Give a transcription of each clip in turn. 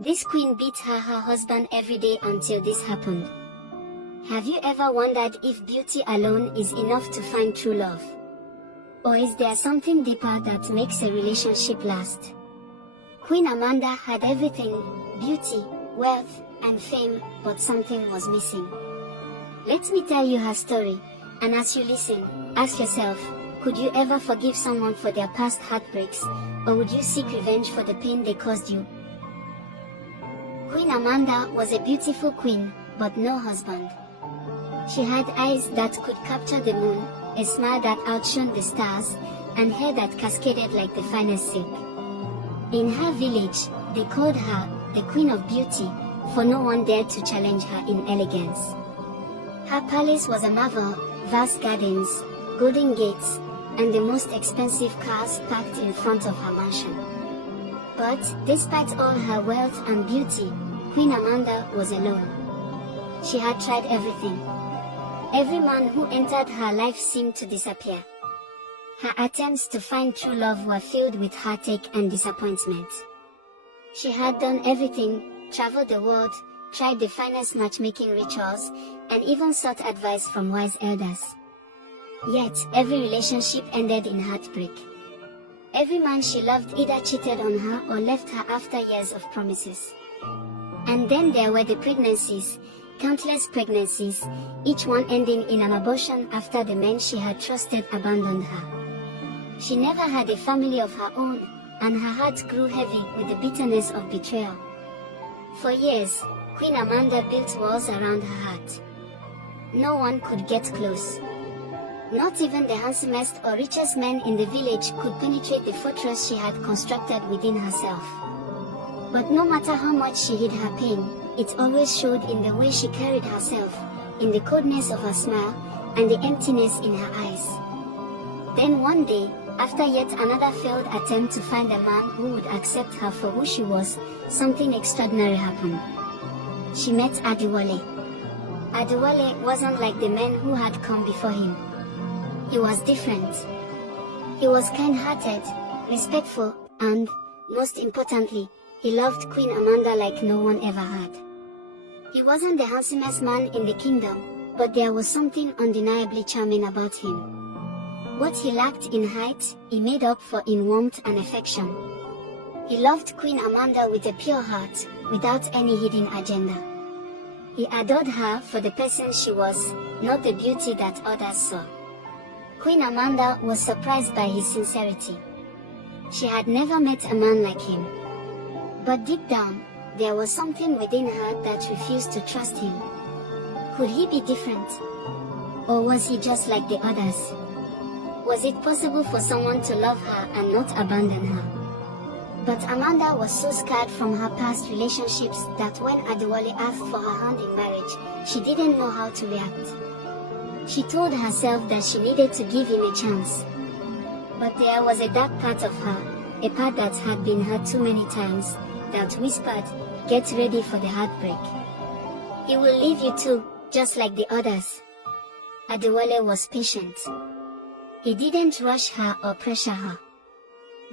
This queen beat her husband every day until this happened. Have you ever wondered if beauty alone is enough to find true love? Or is there something deeper that makes a relationship last? Queen Amanda had everything: beauty, wealth, and fame, but something was missing. Let me tell you her story, and as you listen, ask yourself, could you ever forgive someone for their past heartbreaks, or would you seek revenge for the pain they caused you? Queen Amanda was a beautiful queen, but no husband. She had eyes that could capture the moon, a smile that outshone the stars, and hair that cascaded like the finest silk. In her village, they called her the Queen of Beauty, for no one dared to challenge her in elegance. Her palace was a marvel: vast gardens, golden gates, and the most expensive cars parked in front of her mansion. But, despite all her wealth and beauty, Queen Amanda was alone. She had tried everything. Every man who entered her life seemed to disappear. Her attempts to find true love were filled with heartache and disappointment. She had done everything: traveled the world, tried the finest matchmaking rituals, and even sought advice from wise elders. Yet, every relationship ended in heartbreak. Every man she loved either cheated on her or left her after years of promises. And then there were the pregnancies, countless pregnancies, each one ending in an abortion after the men she had trusted abandoned her. She never had a family of her own, and her heart grew heavy with the bitterness of betrayal. For years, Queen Amanda built walls around her heart. No one could get close. Not even the handsomest or richest men in the village could penetrate the fortress she had constructed within herself. But no matter how much she hid her pain, it always showed in the way she carried herself, in the coldness of her smile, and the emptiness in her eyes. Then one day, after yet another failed attempt to find a man who would accept her for who she was, something extraordinary happened. She met Adewale. Adewale wasn't like the men who had come before him. He was different. He was kind-hearted, respectful, and, most importantly, he loved Queen Amanda like no one ever had. He wasn't the handsomest man in the kingdom, but there was something undeniably charming about him. What he lacked in height, he made up for in warmth and affection. He loved Queen Amanda with a pure heart, without any hidden agenda. He adored her for the person she was, not the beauty that others saw. Queen Amanda was surprised by his sincerity. She had never met a man like him. But deep down, there was something within her that refused to trust him. Could he be different? Or was he just like the others? Was it possible for someone to love her and not abandon her? But Amanda was so scarred from her past relationships that when Adewale asked for her hand in marriage, she didn't know how to react. She told herself that she needed to give him a chance. But there was a dark part of her, a part that had been hurt too many times, that whispered, "Get ready for the heartbreak. He will leave you too, just like the others." Adewale was patient. He didn't rush her or pressure her.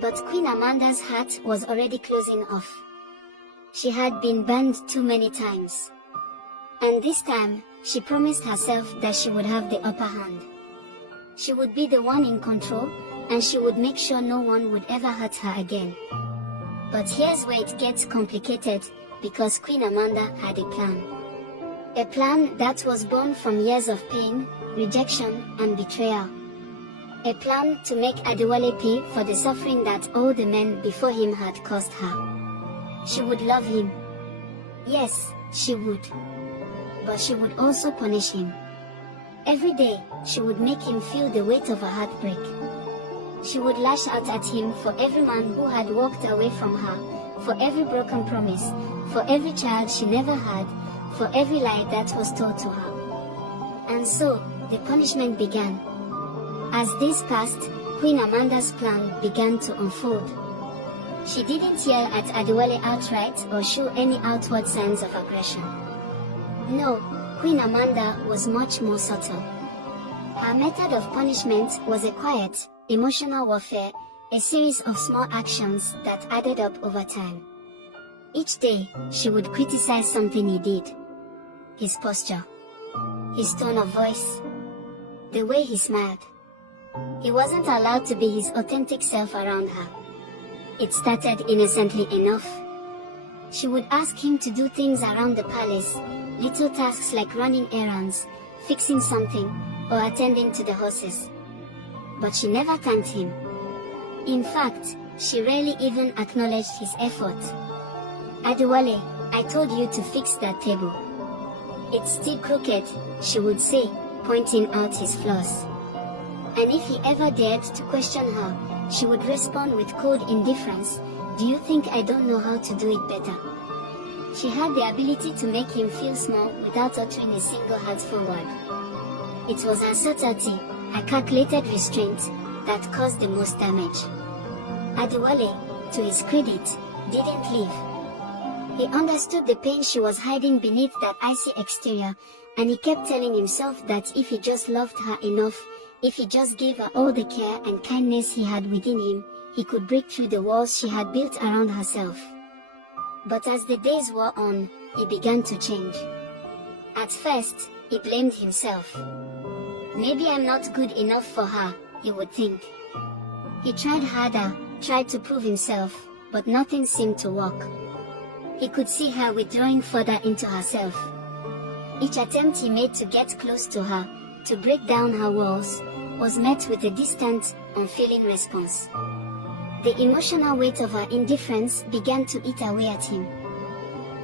But Queen Amanda's heart was already closing off. She had been burned too many times. And this time, she promised herself that she would have the upper hand. She would be the one in control, and she would make sure no one would ever hurt her again. But here's where it gets complicated, because Queen Amanda had a plan. A plan that was born from years of pain, rejection, and betrayal. A plan to make Adewale pay for the suffering that all the men before him had caused her. She would love him. Yes, she would. But she would also punish him. Every day, she would make him feel the weight of a heartbreak. She would lash out at him for every man who had walked away from her, for every broken promise, for every child she never had, for every lie that was told to her. And so, the punishment began. As days passed, Queen Amanda's plan began to unfold. She didn't yell at Adewale outright or show any outward signs of aggression. No, Queen Amanda was much more subtle. Her method of punishment was a quiet, emotional warfare, a series of small actions that added up over time. Each day, she would criticize something he did. His posture, his tone of voice, the way he smiled. He wasn't allowed to be his authentic self around her. It started innocently enough. She would ask him to do things around the palace, little tasks like running errands, fixing something, or attending to the horses. But she never thanked him. In fact, she rarely even acknowledged his effort. "Adewale, I told you to fix that table. It's still crooked," she would say, pointing out his flaws. And if he ever dared to question her, she would respond with cold indifference, "Do you think I don't know how to do it better?" She had the ability to make him feel small without uttering a single hurtful word. It was her subtlety, her calculated restraint, that caused the most damage. Adewale, to his credit, didn't leave. He understood the pain she was hiding beneath that icy exterior, and he kept telling himself that if he just loved her enough, if he just gave her all the care and kindness he had within him, he could break through the walls she had built around herself. But as the days wore on, he began to change. At first, he blamed himself. "Maybe I'm not good enough for her," he would think. He tried harder, tried to prove himself, but nothing seemed to work. He could see her withdrawing further into herself. Each attempt he made to get close to her, to break down her walls, was met with a distant, unfeeling response. The emotional weight of her indifference began to eat away at him.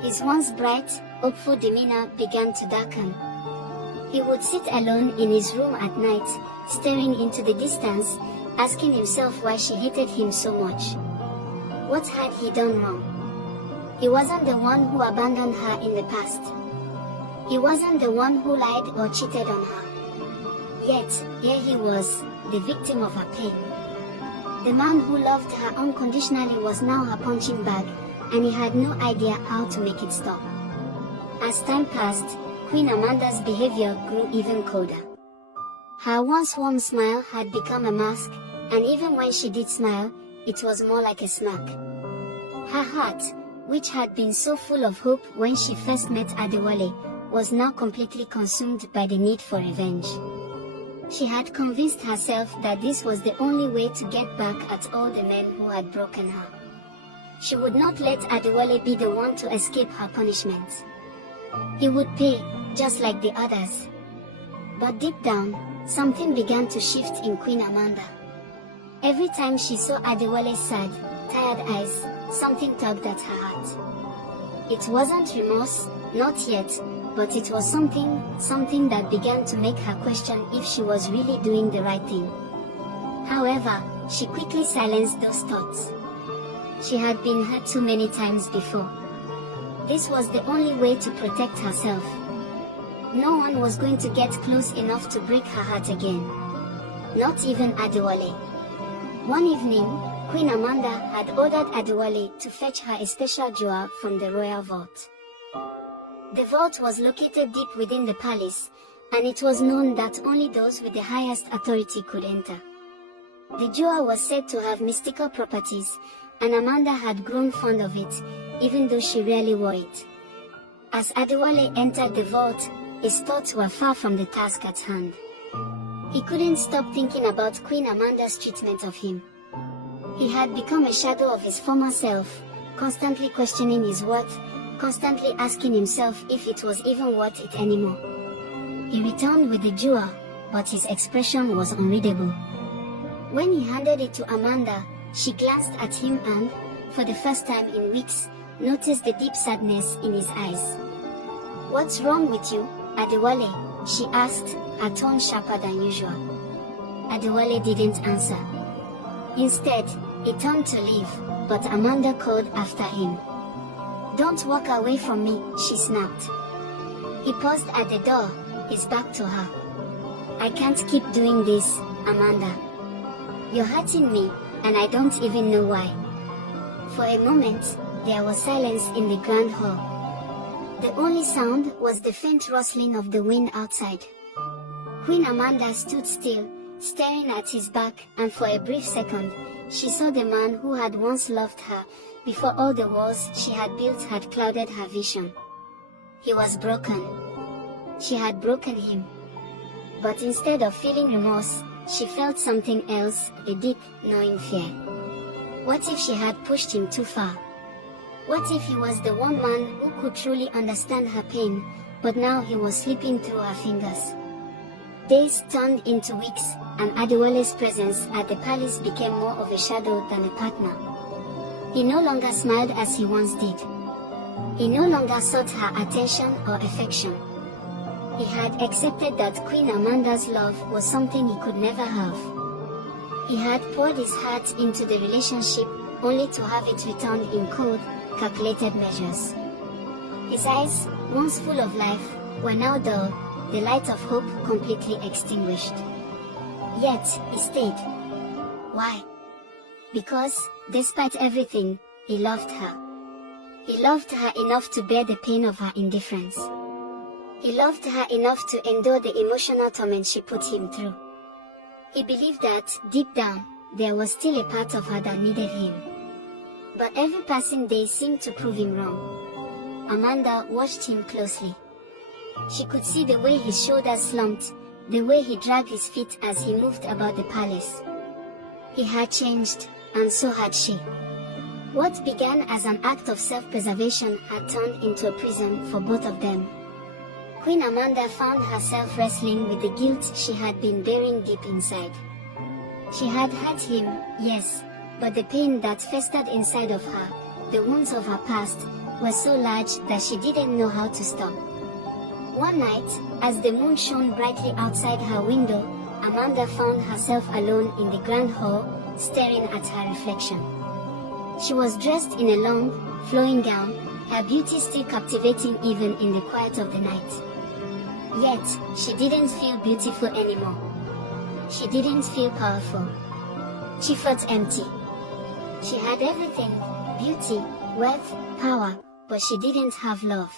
His once bright, hopeful demeanor began to darken. He would sit alone in his room at night, staring into the distance, asking himself why she hated him so much. What had he done wrong? He wasn't the one who abandoned her in the past. He wasn't the one who lied or cheated on her. Yet, here he was, the victim of her pain. The man who loved her unconditionally was now her punching bag, and he had no idea how to make it stop. As time passed, Queen Amanda's behavior grew even colder. Her once warm smile had become a mask, and even when she did smile, it was more like a smirk. Her heart, which had been so full of hope when she first met Adewale, was now completely consumed by the need for revenge. She had convinced herself that this was the only way to get back at all the men who had broken her. She would not let Adewale be the one to escape her punishment. He would pay, just like the others. But deep down, something began to shift in Queen Amanda. Every time she saw Adewale's sad, tired eyes, something tugged at her heart. It wasn't remorse, not yet, but it was something that began to make her question if she was really doing the right thing. However, she quickly silenced those thoughts. She had been hurt too many times before. This was the only way to protect herself. No one was going to get close enough to break her heart again. Not even Adewale. One evening, Queen Amanda had ordered Adewale to fetch her a special jewel from the royal vault. The vault was located deep within the palace, and it was known that only those with the highest authority could enter. The jewel was said to have mystical properties, and Amanda had grown fond of it, even though she rarely wore it. As Adewale entered the vault, his thoughts were far from the task at hand. He couldn't stop thinking about Queen Amanda's treatment of him. He had become a shadow of his former self, constantly questioning his worth, constantly asking himself if it was even worth it anymore. He returned with the jewel, but his expression was unreadable. When he handed it to Amanda, she glanced at him and, for the first time in weeks, noticed the deep sadness in his eyes. "What's wrong with you, Adewale?" she asked, her tone sharper than usual. Adewale didn't answer. Instead, he turned to leave, but Amanda called after him. "Don't walk away from me," she snapped. He paused at the door, his back to her. "I can't keep doing this, Amanda. You're hurting me, and I don't even know why." For a moment, there was silence in the grand hall. The only sound was the faint rustling of the wind outside. Queen Amanda stood still, staring at his back, and for a brief second, she saw the man who had once loved her, before all the walls she had built had clouded her vision. He was broken. She had broken him. But instead of feeling remorse, she felt something else, a deep, gnawing fear. What if she had pushed him too far? What if he was the one man who could truly understand her pain, but now he was slipping through her fingers? Days turned into weeks, and Adewale's presence at the palace became more of a shadow than a partner. He no longer smiled as he once did. He no longer sought her attention or affection. He had accepted that Queen Amanda's love was something he could never have. He had poured his heart into the relationship, only to have it returned in cold, calculated measures. His eyes, once full of life, were now dull, the light of hope completely extinguished. Yet, he stayed. Why? Because, despite everything, he loved her. He loved her enough to bear the pain of her indifference. He loved her enough to endure the emotional torment she put him through. He believed that, deep down, there was still a part of her that needed him. But every passing day seemed to prove him wrong. Amanda watched him closely. She could see the way his shoulders slumped, the way he dragged his feet as he moved about the palace. He had changed, and so had she. What began as an act of self-preservation had turned into a prison for both of them. Queen Amanda found herself wrestling with the guilt she had been bearing deep inside. She had hurt him, yes, but the pain that festered inside of her, the wounds of her past, were so large that she didn't know how to stop. One night, as the moon shone brightly outside her window, Amanda found herself alone in the grand hall, staring at her reflection. She was dressed in a long, flowing gown, her beauty still captivating even in the quiet of the night. Yet, she didn't feel beautiful anymore. She didn't feel powerful. She felt empty. She had everything, beauty, wealth, power, but she didn't have love.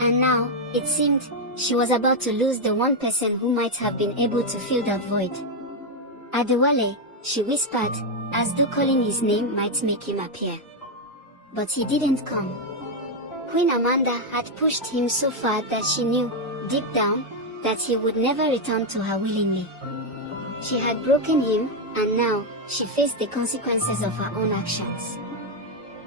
And now, it seemed, she was about to lose the one person who might have been able to fill that void. Adewale, she whispered, as though calling his name might make him appear. But he didn't come. Queen Amanda had pushed him so far that she knew, deep down, that he would never return to her willingly. She had broken him, and now, she faced the consequences of her own actions.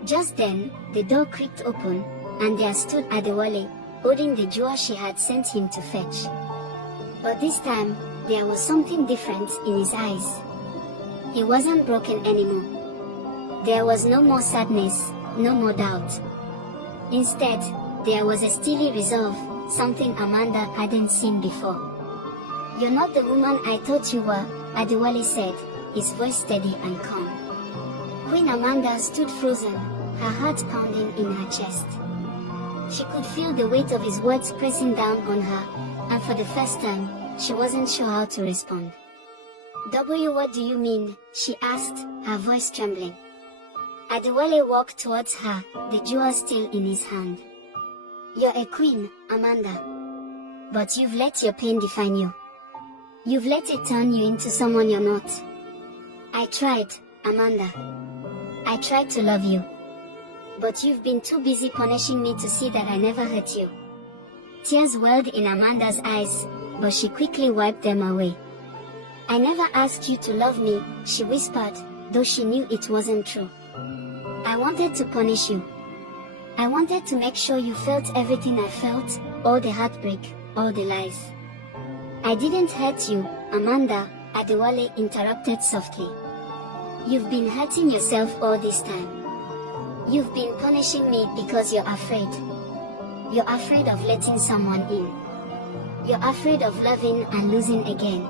Just then, the door creaked open, and there stood Adewale, holding the jewel she had sent him to fetch. But this time, there was something different in his eyes. He wasn't broken anymore. There was no more sadness, no more doubt. Instead, there was a steely resolve, something Amanda hadn't seen before. "You're not the woman I thought you were," Adewale said, his voice steady and calm. Queen Amanda stood frozen, her heart pounding in her chest. She could feel the weight of his words pressing down on her, and for the first time, she wasn't sure how to respond. What do you mean?" she asked, her voice trembling. Adewale walked towards her, the jewel still in his hand. "You're a queen, Amanda. But you've let your pain define you. You've let it turn you into someone you're not. I tried, Amanda. I tried to love you. But you've been too busy punishing me to see that I never hurt you." Tears welled in Amanda's eyes, but she quickly wiped them away. "I never asked you to love me," she whispered, though she knew it wasn't true. "I wanted to punish you. I wanted to make sure you felt everything I felt, all the heartbreak, all the lies." "I didn't hurt you, Amanda," Adewale interrupted softly. "You've been hurting yourself all this time. You've been punishing me because you're afraid. You're afraid of letting someone in. You're afraid of loving and losing again.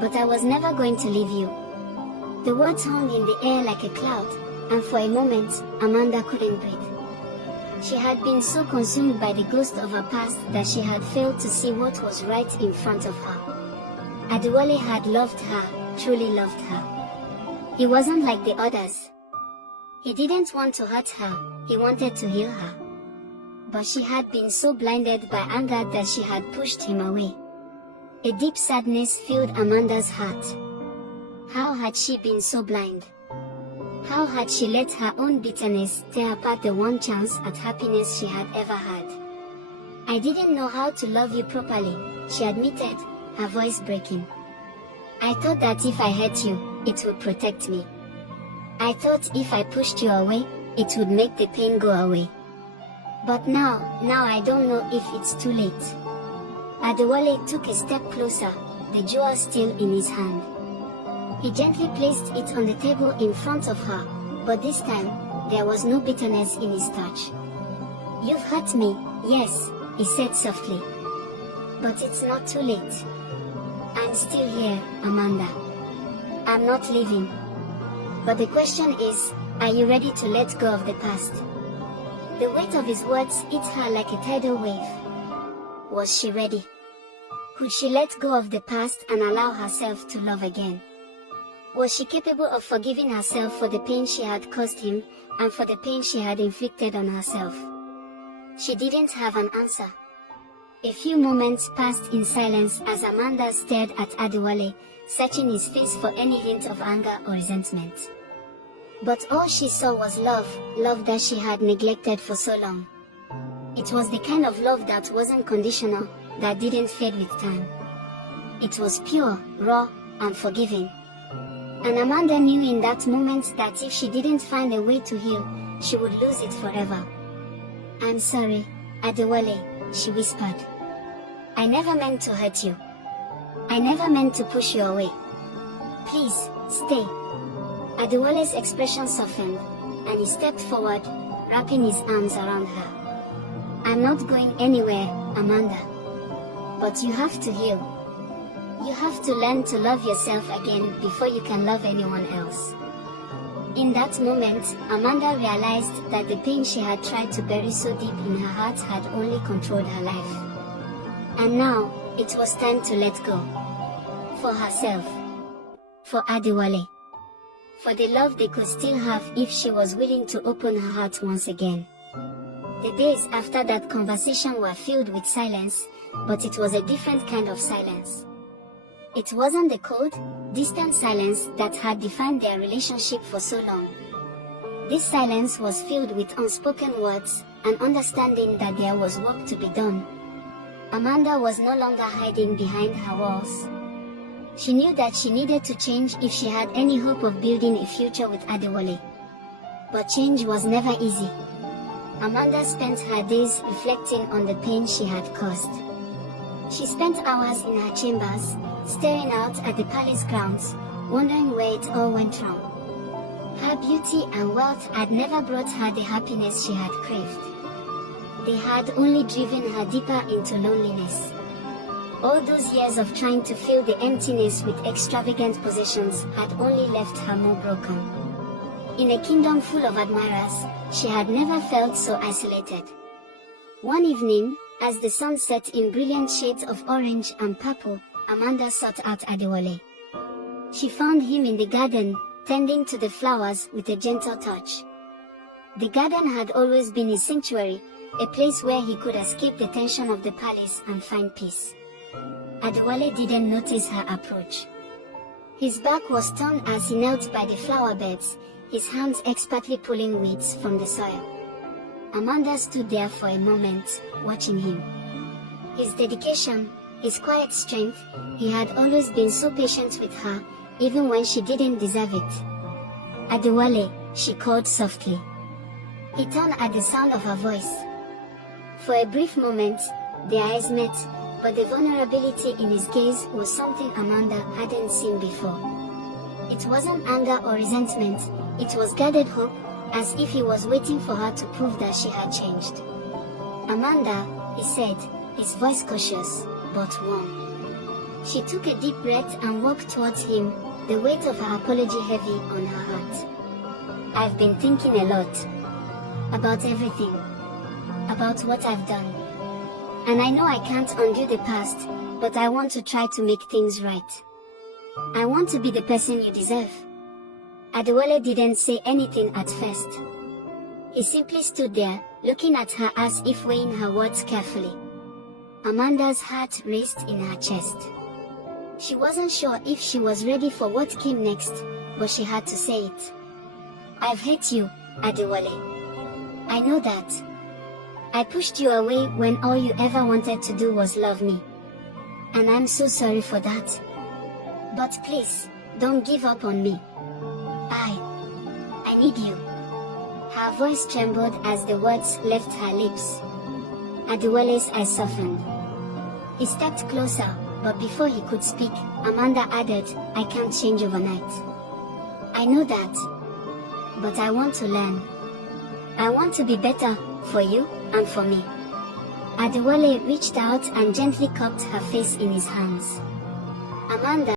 But I was never going to leave you." The words hung in the air like a cloud, and for a moment, Amanda couldn't breathe. She had been so consumed by the ghost of her past that she had failed to see what was right in front of her. Adewale had loved her, truly loved her. He wasn't like the others. He didn't want to hurt her, he wanted to heal her. But she had been so blinded by anger that she had pushed him away. A deep sadness filled Amanda's heart. How had she been so blind? How had she let her own bitterness tear apart the one chance at happiness she had ever had? I didn't know how to love you properly, she admitted, her voice breaking. I thought that if I hurt you, it would protect me. I thought if I pushed you away, it would make the pain go away. But now I don't know if it's too late. Adewale took a step closer, the jewel still in his hand. He gently placed it on the table in front of her, but this time, there was no bitterness in his touch. You've hurt me, yes, he said softly. But it's not too late. I'm still here, Amanda. I'm not leaving. But the question is, are you ready to let go of the past? The weight of his words hit her like a tidal wave. Was she ready? Could she let go of the past and allow herself to love again? Was she capable of forgiving herself for the pain she had caused him, and for the pain she had inflicted on herself? She didn't have an answer. A few moments passed in silence as Amanda stared at Adewale, searching his face for any hint of anger or resentment. But all she saw was love that she had neglected for so long. It was the kind of love that wasn't conditional, that didn't fade with time. It was pure, raw, and forgiving. And Amanda knew in that moment that if she didn't find a way to heal, she would lose it forever. I'm sorry, Adewale, she whispered. I never meant to hurt you. I never meant to push you away. Please, stay. Adewale's expression softened, and he stepped forward, wrapping his arms around her. I'm not going anywhere, Amanda. But you have to heal. You have to learn to love yourself again before you can love anyone else. In that moment, Amanda realized that the pain she had tried to bury so deep in her heart had only controlled her life. And now, it was time to let go. For herself. For Adewale. For the love they could still have if she was willing to open her heart once again. The days after that conversation were filled with silence, but it was a different kind of silence. It wasn't the cold, distant silence that had defined their relationship for so long. This silence was filled with unspoken words, and understanding that there was work to be done. Amanda was no longer hiding behind her walls. She knew that she needed to change if she had any hope of building a future with Adewale. But change was never easy. Amanda spent her days reflecting on the pain she had caused. She spent hours in her chambers, staring out at the palace grounds, wondering where it all went wrong. Her beauty and wealth had never brought her the happiness she had craved. They had only driven her deeper into loneliness. All those years of trying to fill the emptiness with extravagant possessions had only left her more broken. In a kingdom full of admirers, she had never felt so isolated. One evening, as the sun set in brilliant shades of orange and purple, Amanda sought out Adewale. She found him in the garden, tending to the flowers with a gentle touch. The garden had always been his sanctuary, a place where he could escape the tension of the palace and find peace. Adewale didn't notice her approach. His back was turned as he knelt by the flower beds, his hands expertly pulling weeds from the soil. Amanda stood there for a moment, watching him. His dedication, his quiet strength, he had always been so patient with her, even when she didn't deserve it. Adewale, she called softly. He turned at the sound of her voice. For a brief moment, their eyes met, but the vulnerability in his gaze was something Amanda hadn't seen before. It wasn't anger or resentment, it was guarded hope, as if he was waiting for her to prove that she had changed. Amanda, he said, his voice cautious, but warm. She took a deep breath and walked towards him, the weight of her apology heavy on her heart. I've been thinking a lot. About everything. About what I've done. And I know I can't undo the past, but I want to try to make things right. I want to be the person you deserve. Adewale didn't say anything at first. He simply stood there, looking at her as if weighing her words carefully. Amanda's heart raced in her chest. She wasn't sure if she was ready for what came next, but she had to say it. I've hurt you, Adewale. I know that. I pushed you away when all you ever wanted to do was love me. And I'm so sorry for that. But please, don't give up on me. I need you. Her voice trembled as the words left her lips. Adewale's eyes softened. He stepped closer, but before he could speak, Amanda added, I can't change overnight. I know that. But I want to learn. I want to be better, for you, and for me. Adewale reached out and gently cupped her face in his hands. Amanda